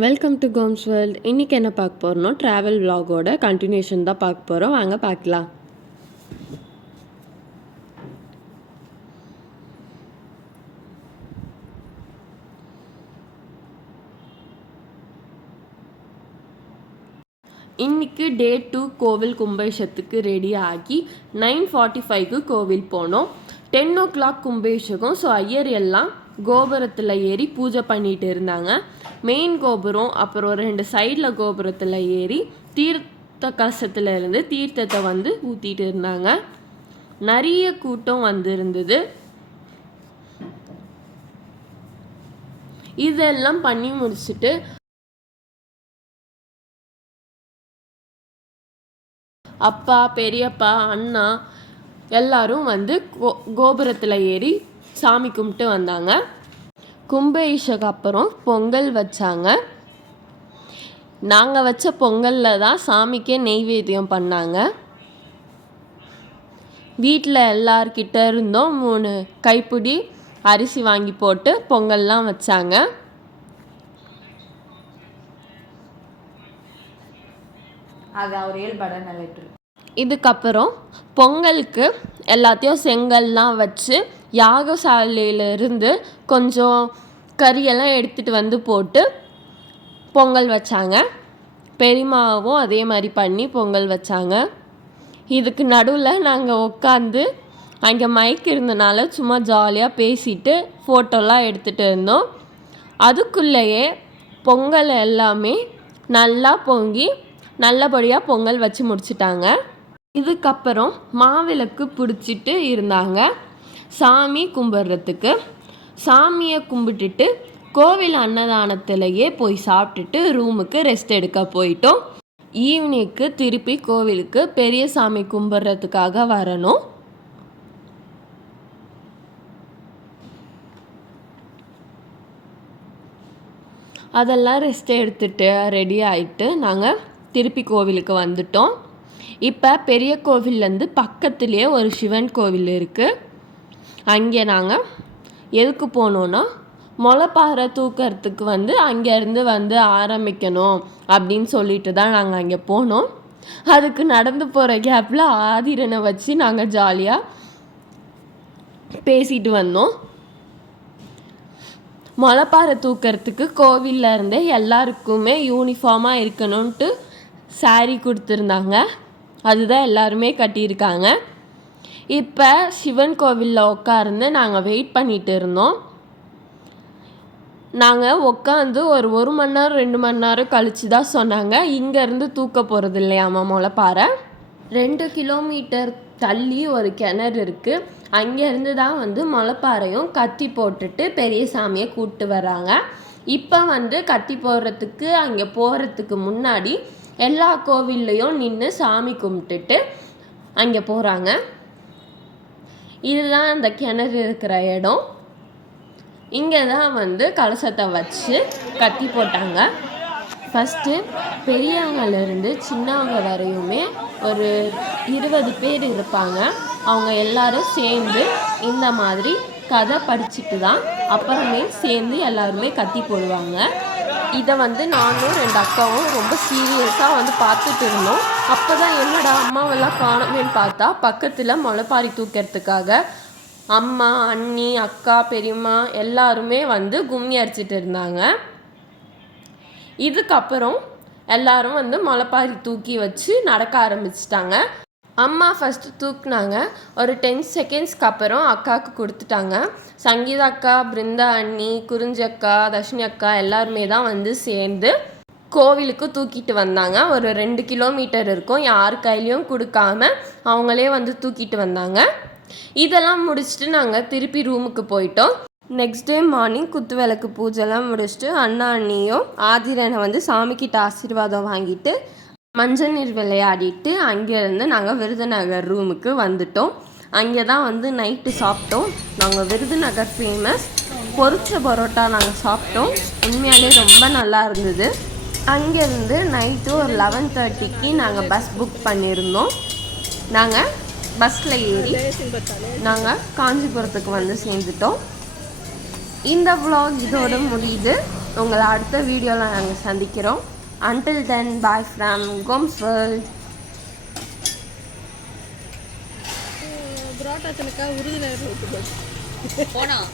Welcome to Gomez world இன்றைக்கி என்ன பார்க்க போகிறோம்னா ட்ராவல் விலாகோட கண்டினியூஷன் தான் பார்க்க போகிறோம் வாங்க பார்க்கலாம். இன்னைக்கு டே டூ கோவில் கும்பேஷத்துக்கு ரெடி ஆகி நைன் ஃபார்ட்டி ஃபைவ்க்கு கோவில் போனோம். டென் ஓ கிளாக் கும்பேஷகம் ஸோ ஐயர் எல்லாம் கோபுரத்தில் ஏறி பூஜை பண்ணிட்டு இருந்தாங்க. மெயின் கோபுரம் அப்புறம் ரெண்டு சைடில் கோபுரத்தில் ஏறி தீர்த்த கலசத்தில் இருந்து தீர்த்தத்தை வந்து ஊற்றிட்டு இருந்தாங்க. நிறைய கூட்டம் வந்திருந்தது. இதெல்லாம் பண்ணி முடிச்சுட்டு அப்பா பெரியப்பா அண்ணா எல்லாரும் வந்து கோ கோபுரத்தில் ஏறி சாமி கும்பிட்டு வந்தாங்க. கும்பாபிஷேகம் அப்புறம் பொங்கல் வச்சாங்க. நாங்கள் வச்ச பொங்கலில் தான் சாமிக்கே நெய்வேத்தியம் பண்ணாங்க. வீட்டில் எல்லார்கிட்ட இருந்தும். மூணு கைப்பிடி அரிசி வாங்கி போட்டு பொங்கல்லாம் வச்சாங்க. அது அவர் ஏழ்பட நிலைட்டு இதுக்கப்புறம் பொங்கலுக்கு எல்லாத்தையும் செங்கல்லாம் வச்சு யாகசாலையிலிருந்து கொஞ்சம் கறியெல்லாம் எடுத்துகிட்டு வந்து போட்டு பொங்கல் வச்சாங்க. பெரியம்மாவும் அதே மாதிரி பண்ணி பொங்கல் வச்சாங்க. இதுக்கு நடுவில் நாங்கள் உட்காந்து அங்கே மைக் இருந்தனால சும்மா ஜாலியாக பேசிட்டு ஃபோட்டோலாம் எடுத்துகிட்டு இருந்தோம். அதுக்குள்ளேயே பொங்கல் எல்லாமே நல்லா பொங்கி நல்லபடியாக பொங்கல் வச்சு முடிச்சிட்டாங்க. இதுக்கப்புறம் மாவிளக்கு பிடிச்சிட்டு இருந்தாங்க. சாமி கும்பிட்றதுக்கு. சாமியை கும்பிட்டுட்டு கோவில் அன்னதானத்திலேயே போய் சாப்பிட்டுட்டு ரூமுக்கு ரெஸ்ட் எடுக்க போயிட்டோம். ஈவினிங்க்கு திருப்பி கோவிலுக்கு பெரிய சாமி கும்பிட்றதுக்காக வரணும். அதெல்லாம் ரெஸ்ட் எடுத்துட்டு ரெடி ஆகிட்டு நாங்கள் திருப்பி கோவிலுக்கு வந்துட்டோம். இப்போ பெரிய கோவில்லேருந்து பக்கத்துலேயே ஒரு சிவன் கோவில் இருக்குது அங்கே நாங்கள் எதுக்கு போனோன்னா முளைப்பாறை தூக்கிறதுக்கு வந்து அங்கேருந்து வந்து ஆரம்பிக்கணும் அப்படின்னு சொல்லிட்டு தான் நாங்கள் அங்கே போனோம். அதுக்கு நடந்து போகிற கேப்பில் ஆதிரனை வச்சு நாங்கள் ஜாலியாக பேசிட்டு வந்தோம். முளைப்பாறை தூக்கிறதுக்கு கோவில்ல இருந்தே எல்லாருக்குமே யூனிஃபார்மாக இருக்கணும்ன்ட்டு saree கொடுத்துருந்தாங்க. அதுதான் எல்லாருமே கட்டியிருக்காங்க. இப்போ சிவன் கோவிலில் உட்கார்ந்து நாங்கள் வெயிட் பண்ணிட்டு இருந்தோம். நாங்கள் உட்காந்து ஒரு ஒரு மணி நேரம் ரெண்டு மணி நேரம் கழிச்சு தான் சொன்னாங்க. இங்கேருந்து தூக்க போகிறது இல்லையாம்மா முளைப்பாறை ரெண்டு கிலோமீட்டர் தள்ளி ஒரு கிணறு இருக்குது அங்கேருந்து தான் வந்து முளைப்பாறையும் கத்தி போட்டுட்டு பெரிய சாமியை கூப்பிட்டு வராங்க இப்போ வந்து கத்தி போடுறதுக்கு அங்கே போகிறதுக்கு முன்னாடி எல்லா கோவில்லையும் நின்று சாமி கும்பிட்டுட்டு அங்கே போகிறாங்க இதுதான் அந்த கிணறு இருக்கிற இடம். இங்கே தான் வந்து கலசத்தை வச்சு கத்தி போட்டாங்க. ஃபஸ்ட்டு பெரியவங்கலேருந்து சின்னவங்க வரையுமே ஒரு இருபது பேர் இருப்பாங்க. அவங்க எல்லாரும் சேர்ந்து இந்த மாதிரி கதை படிச்சுட்டு தான் அப்புறமே சேர்ந்து எல்லாருமே கத்தி போடுவாங்க. இதை வந்து நானும் ரெண்டு அக்காவும் ரொம்ப சீரியஸாக வந்து பார்த்துட்டு இருந்தோம். அப்போ தான் என்னடா அம்மாவெல்லாம் காணவேன்னு பார்த்தா பக்கத்தில் முளைப்பாரி தூக்கிறதுக்காக அம்மா அண்ணி அக்கா பெரியம்மா எல்லாருமே வந்து கும்மி அடிச்சிட்டு இருந்தாங்க. இதுக்கப்புறம் எல்லாரும் வந்து முளைப்பாரி தூக்கி வச்சு நடக்க ஆரம்பிச்சிட்டாங்க. அம்மா ஃபஸ்ட்டு தூக்குனாங்க. ஒரு டென் செகண்ட்ஸ்க்கு அப்புறம் அக்காவுக்கு கொடுத்துட்டாங்க. சங்கீதா அக்கா பிருந்தா அண்ணி குறிஞ்சி அக்கா தர்ஷினி அக்கா எல்லாருமே தான் வந்து சேர்ந்து கோவிலுக்கு தூக்கிட்டு வந்தாங்க. ஒரு ரெண்டு கிலோமீட்டர் இருக்கும். யார் கையிலையும் கொடுக்காம அவங்களே வந்து தூக்கிட்டு வந்தாங்க. இதெல்லாம் முடிச்சுட்டு நாங்கள் திருப்பி ரூமுக்கு போயிட்டோம். நெக்ஸ்ட் டே மார்னிங் குத்து விளக்கு பூஜைலாம் முடிச்சுட்டு அண்ணா அண்ணியும் ஆதிரனை வந்து சாமிக்கிட்ட ஆசீர்வாதம் வாங்கிட்டு மஞ்சள் நீர் விளையாடிட்டு அங்கேருந்து நாங்கள் விருதுநகர் ரூமுக்கு வந்துட்டோம். அங்கே தான் வந்து நைட்டு சாப்பிட்டோம். நாங்கள் விருதுநகர் ஃபேமஸ் பொரிச்ச பரோட்டா நாங்கள் சாப்பிட்டோம். உண்மையாலே ரொம்ப நல்லா இருந்தது. அங்கேருந்து நைட்டு ஒரு லெவன் தேர்ட்டிக்கு நாங்கள் பஸ் புக் பண்ணியிருந்தோம். நாங்கள் பஸ்ஸில் ஏறி நாங்கள் காஞ்சிபுரத்துக்கு வந்து சேர்ந்துட்டோம். இந்த விலாக் இதோட முடியுது. உங்களை அடுத்த வீடியோவில் நாங்கள் சந்திக்கிறோம். Until then bye from Parotta தனக்கா உறுதியில் போனோம்.